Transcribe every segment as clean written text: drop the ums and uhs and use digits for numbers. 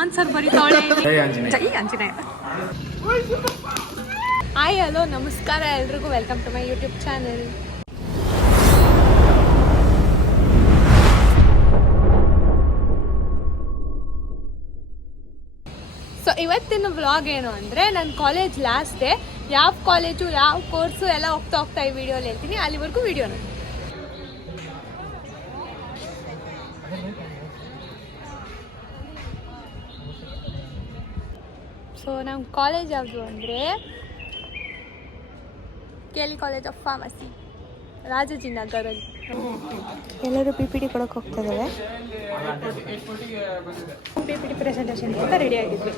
Answer ಬರೀತಾವಳೆ. ಜೈ Anjaneya. Hi hello ನಮಸ್ಕಾರ ಎಲ್ರಿಗೂ, welcome to my YouTube channel. So ಇವತ್ತಿನ ವ್ಲಾಗ್ ಏನು ಅಂದರೆ, ನನ್ನ ಕಾಲೇಜ್ ಲಾಸ್ಟ್ ಡೇ. ಯಾವ ಕಾಲೇಜು ಯಾವ ಕೋರ್ಸು ಎಲ್ಲ ಹೋಗ್ತಾ ಈ ವಿಡಿಯೋಲಿ ಹೇಳ್ತೀನಿ. ಅಲ್ಲಿವರೆಗೂ ವಿಡಿಯೋ ನೋಡಿ. ಸೊ ನಮ್ಮ ಕಾಲೇಜ್ ಯಾವುದು ಅಂದರೆ KLE ಕಾಲೇಜ್ ಆಫ್ ಫಾರ್ಮಸಿ, ರಾಜಾಜಿನಗರಲ್ಲಿ. ಎಲ್ಲರೂ PPT ಕೊಡೋಕೆ ಹೋಗ್ತಾ ಇದ್ದಾರೆ. PPT ಪ್ರೆಸೆಂಟೇಷನ್ ಅಂತ ರೆಡಿ ಆಗಿದ್ವಿ.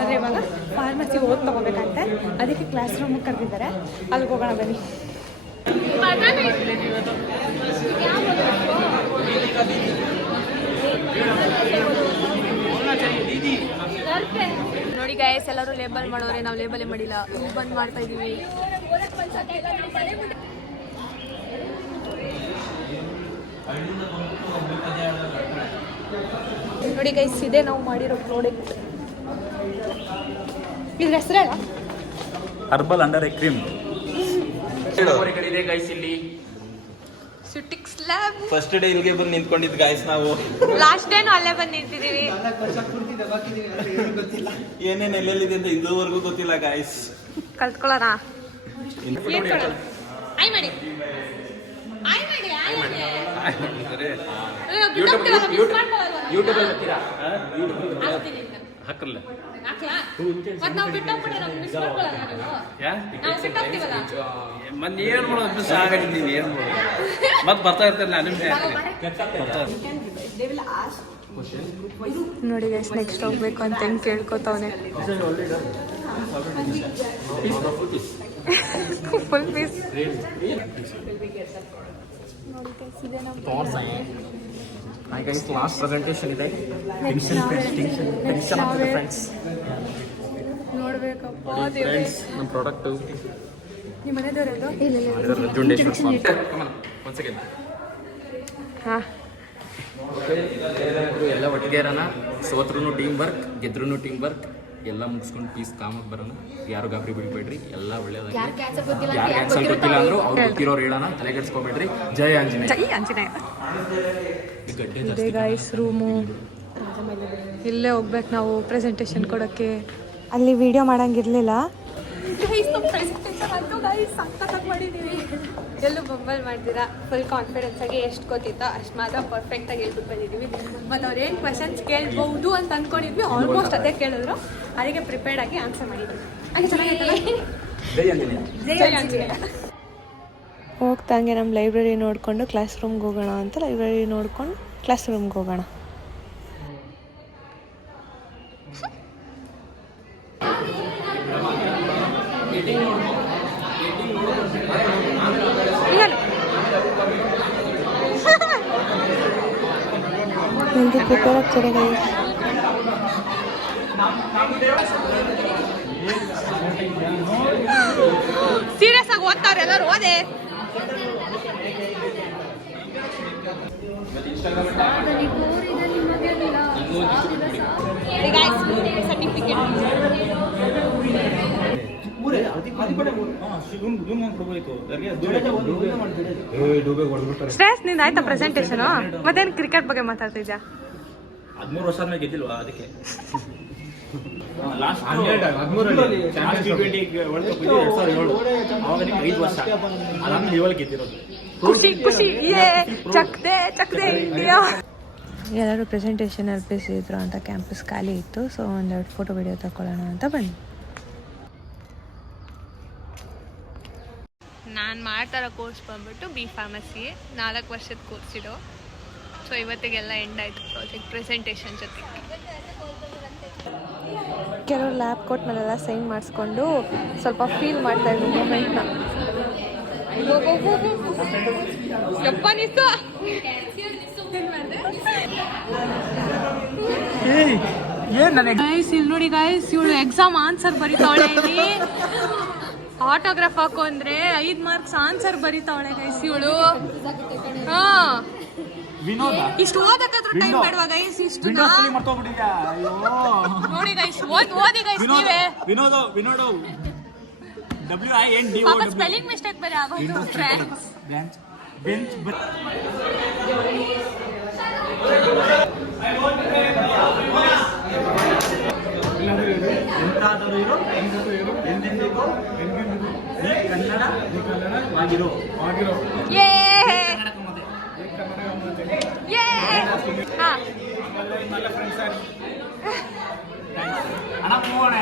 ಆದರೆ ಇವಾಗ ಫಾರ್ಮಸಿ ಓದ್ತಾ ಹೋಗ್ಬೇಕಂತೆ, ಅದಕ್ಕೆ ಕ್ಲಾಸ್ ರೂಮಿಗೆ ಕರೆದಿದ್ದಾರೆ. ಅಲ್ಲಿಗೆ ಹೋಗೋಣ ಬನ್ನಿ. ನೋಡಿ ಗೈಸ್, ಎಲ್ಲರೂ ಲೇಬಲ್ ಮಾಡೋರೆ, ನಾವು ಲೇಬಲೇ ಮಾಡಿಲ್ಲ, ಬಂದ್ ಮಾಡ್ತಾ ಇದೀವಿ. ನೋಡಿ ಗೈಸ್, ಇದೆ ನಾವು ಮಾಡಿರೋ ಪ್ರಾಡಕ್ಟ್. ಇದ್ರ ಹೆಸರೇಳ ಹರ್ಬಲ್ ಅಂಡರ್ ಐ ಕ್ರೀಮ್. ಸಿಟಿಕ್ಸ್ ಲ್ಯಾಬ್. ಫಸ್ಟ್ ಡೇ ಇಲ್ಲಿಗೆ ಬಂದು ನಿಂತ್ಕೊಂಡಿದ್ದು ಗೈಸ್ ನಾವು. ಲಾಸ್ಟ್ ಡೇನು ಅಲ್ಲೇ ಬಂದು ನಿಂತಿದ್ದೀವಿ. ಏನೇನು ಎಲ್ಲೆಲ್ಲಿದೆ ಅಂತ ಇದುವರೆಗೂ ಗೊತ್ತಿಲ್ಲ ಗೈಸ್. ಕಲ್ತ್ಕೊಳ್ಳೋಣ. ಹಾಕಲ್ಲ ಮತ್ತೆ ಏನ್ ಮಾಡೋದು ಸಾಗಿದ್ದೀನಿ. ಏನ್ ಮಾಡೋದು ಮತ್ತೆ ಬರ್ತಾ ಇರ್ತಾರೆ. ನಾನು ನೋಡಿ ಗೈಸ್, ನೆಕ್ಸ್ಟ್ ಹೋಗ್ಬೇಕು ಅಂತ ಹೆಂಗ್ ಕೇಳ್ಕೊತವನೆ. Full peace. ಕ್ಲಾಸ್ ಪ್ರೆಸೆಂಟೇಷನ್ ಇದೆ. ನೋಡ್ಬೇಕಪ್ಪ ನಮ್ಮ ಪ್ರಾಡಕ್ಟ್. ನಿಮ್ಮ ಮನೆದವರೆಲ್ಲ ಎಲ್ಲ ಒಟ್ಟಿಗೆ ಇರೋಣ. ಸೋತ್ರೂ ಟೀಮ್ ವರ್ಕ್, ಗೆದ್ರೂ ಟೀಮ್ ವರ್ಕ್. ಎಲ್ಲ ಮುಗಿಸ್ಕೊಂಡು ಪೀಸ್ ಕಾಮಕ್ಕೆ ಬರೋಣ. ಯಾರು ಗಾಬರಿ ಬಿಡ್ಬೇಡ್ರಿ, ಎಲ್ಲ ಒಳ್ಳೇದಾಗಿ. ಯಾರು ಕ್ಯಾನ್ಸಲ್ ಗೊತ್ತಿಲ್ಲ ಅಂದ್ರು ಅವ್ರು ಗೊತ್ತಿರೋರು ಹೇಳೋಣ, ತಲೆಗೆಡ್ಸ್ಕೊಬೇಡ್ರಿ. ಜೈ ಆಂಜನೇಯ. ಜೈ ಆಂಜನೇಯ. ಗೈಸ್ ರೂಮು ಇಲ್ಲೇ ಹೋಗ್ಬೇಕು ನಾವು ಪ್ರೆಸೆಂಟೇಷನ್ ಕೊಡೋಕ್ಕೆ. ಅಲ್ಲಿ ವಿಡಿಯೋ ಮಾಡೋಂಗಿರಲಿಲ್ಲ. ಸಕ್ಕತ್ತಾಗಿ ಮಾಡಿದ್ದೀವಿ. ಎಲ್ಲೂ ಬೊಂಬಲ್ ಮಾಡ್ತೀರಾ, ಫುಲ್ ಕಾನ್ಫಿಡೆನ್ಸ್ ಆಗಿ ಎಷ್ಟು ಗೊತ್ತಿತ್ತೋ ಅಷ್ಟು ಮಾತ್ರ ಪರ್ಫೆಕ್ಟಾಗಿ ಹೇಳ್ಬಿಟ್ಟು ಬಂದಿದ್ದೀವಿ. ಮತ್ತು ಅವ್ರು ಏನು ಕ್ವೆಶನ್ಸ್ ಕೇಳ್ಬೋದು ಅಂತ ಅಂದ್ಕೊಂಡಿದ್ವಿ, ಆಲ್ಮೋಸ್ಟ್ ಅದೇ ಕೇಳಿದ್ರು. ಅದಕ್ಕೆ ಪ್ರಿಪೇರ್ಡ್ ಆಗಿ ಆನ್ಸರ್ ಮಾಡಿದ್ವಿ. ಅದು ಚೆನ್ನಾಗಿತ್ತು. ಹೋಗ್ತಂಗೆ ನಮ್ಮ ಲೈಬ್ರರಿ ನೋಡಿಕೊಂಡು ಕ್ಲಾಸ್ ರೂಮ್ಗೆ ಹೋಗೋಣ ಅಂತ ಲೈಬ್ರರಿ ನೋಡ್ಕೊಂಡು ಕ್ಲಾಸ್ ರೂಮ್ಗೆ ಹೋಗೋಣ. ಎಲ್ರು ಪ್ರಿಪೇರ್ ಆಗ್ತಾರೆ ಗೈಸ್. ಸೀರಿಯಸ್ ಆಗಿ ಓದ್ತಾರೆ ಎಲ್ಲರೂ. ಓದೆ ಸ್ಟ್ರೆಸ್ ನಿಂದ ಆಯ್ತಾ ಪ್ರೆಸೆಂಟೇಷನ್? ಮತ್ತೇನು ಕ್ರಿಕೆಟ್ ಬಗ್ಗೆ ಮಾತಾಡ್ತಿದ್ಯಾ? 13 ವರ್ಷ ಆದ್ಮೇಲೆ ಗೆದ್ದಿಲ್ವಾ ಅದಕ್ಕೆ. ಖುಷಿ ಖುಷಿ. ಚಕ್ದೆ ಇಂಡಿಯಾ. ಎಲ್ಲರೂ ಪ್ರೆಸೆಂಟೇಷನ್ ಅರ್ಪಿಸಿದ್ರು ಅಂತ ಕ್ಯಾಂಪಸ್ ಖಾಲಿ ಇತ್ತು. ಸೊ ಒಂದೆರಡು ಫೋಟೋ ವಿಡಿಯೋ ತಗೊಳ್ಳೋಣ ಅಂತ ಬನ್ನಿ. ನಾನು ಮಾಡ್ತಾರೋ ಕೋರ್ಸ್ ಬಂದ್ಬಿಟ್ಟು B ಫಾರ್ಮಸಿ, 4 ವರ್ಷದ ಕೋರ್ಸ್ ಇದು. ಸೊ ಇವತ್ತಿಗೆಲ್ಲ ಎಂಡ್ ಆಯಿತು ಪ್ರಾಜೆಕ್ಟ್ ಪ್ರೆಸೆಂಟೇಷನ್ ಜೊತೆಗೆ. ಕೆಲವರು ಲ್ಯಾಬ್ ಕೋಟ್ ಮೇಲೆಲ್ಲ ಸೈನ್ ಮಾಡಿಸ್ಕೊಂಡು ಸ್ವಲ್ಪ ಫೀಲ್ ಮಾಡ್ತಾ ಇದ್ರು ಮೂಮೆಂಟ್ನ. ಗೈಸ್ ಇಲ್ಲಿ ನೋಡಿ ಗೈಸ್, ಇವಳು ಎಕ್ಸಾಮ್ ಆನ್ಸರ್ ಬರೀತಾವಳೆ. ಇಲ್ಲಿ ಆಟೋಗ್ರಾಫ್ ಹಾಕೋ ಅಂದ್ರೆ 5 ಮಾರ್ಕ್ಸ್ ಆನ್ಸರ್ ಬರೀತಾವಳೆ ಗೈಸ್ ಇವಳು. ಹಾ ವಿನೋದ ಇಷ್ಟು ಓದಕ್ಕಾದ್ರೂ ಟೈಮ್ ಬೇಡವಾ ಗೈಸ್? ಇಷ್ಟು ಮರ್ತೋಗ್ಬಿಟ್ಟಿದ್ಯಾ? ಅಯ್ಯೋ ನೋಡಿ ಗೈಸ್, ಓದಿ ಗೈಸ್ ನೀವೇ. ವಿನೋದ WINDO ಪಾಪ ಸ್ಪೆಲ್ಲಿಂಗ್ ಮಿಸ್ಟೇಕ್ ಬೇರೆ ಆಗೋಯ್ತು ಫ್ರೆಂಡ್ಸ್. ಬ್ರಾಂಚ್ ಬೆಂಚ್ ಎಂತಾದರೂ ಇರೋ ಎಂದೆಂದಿಗೂ ನೀ ಕನ್ನಡವಾಗಿರೋ ಯೇ ಯೇ ಹಾ ಅಣ್ಣ ಹೋಗೋಣ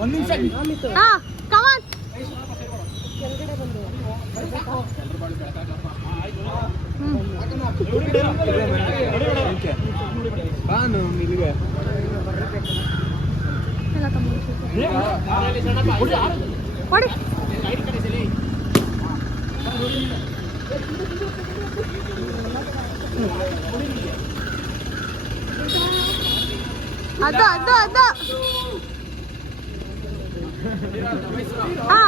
ಒಂದು ನಿಮಿಷ ಹಾ ಕಮಾನ್. ಬಾನು ಇಲ್ಲಿಗೆ ಹೊಡಿ. ಅದು ಹಾ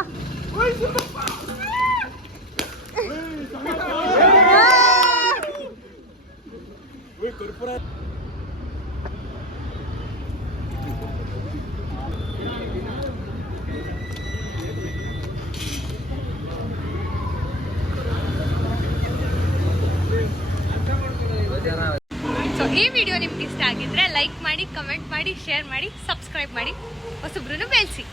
ಸೊ ಈ ವಿಡಿಯೋ ನಿಮ್ಗೆ ಇಷ್ಟ ಆಗಿದ್ರೆ ಲೈಕ್ ಮಾಡಿ, ಕಮೆಂಟ್ ಮಾಡಿ, ಶೇರ್ ಮಾಡಿ, ಸಬ್ಸ್ಕ್ರೈಬ್ ಮಾಡಿ, ಹೊಸಬ್ರು ಬೆಳೆಸಿ.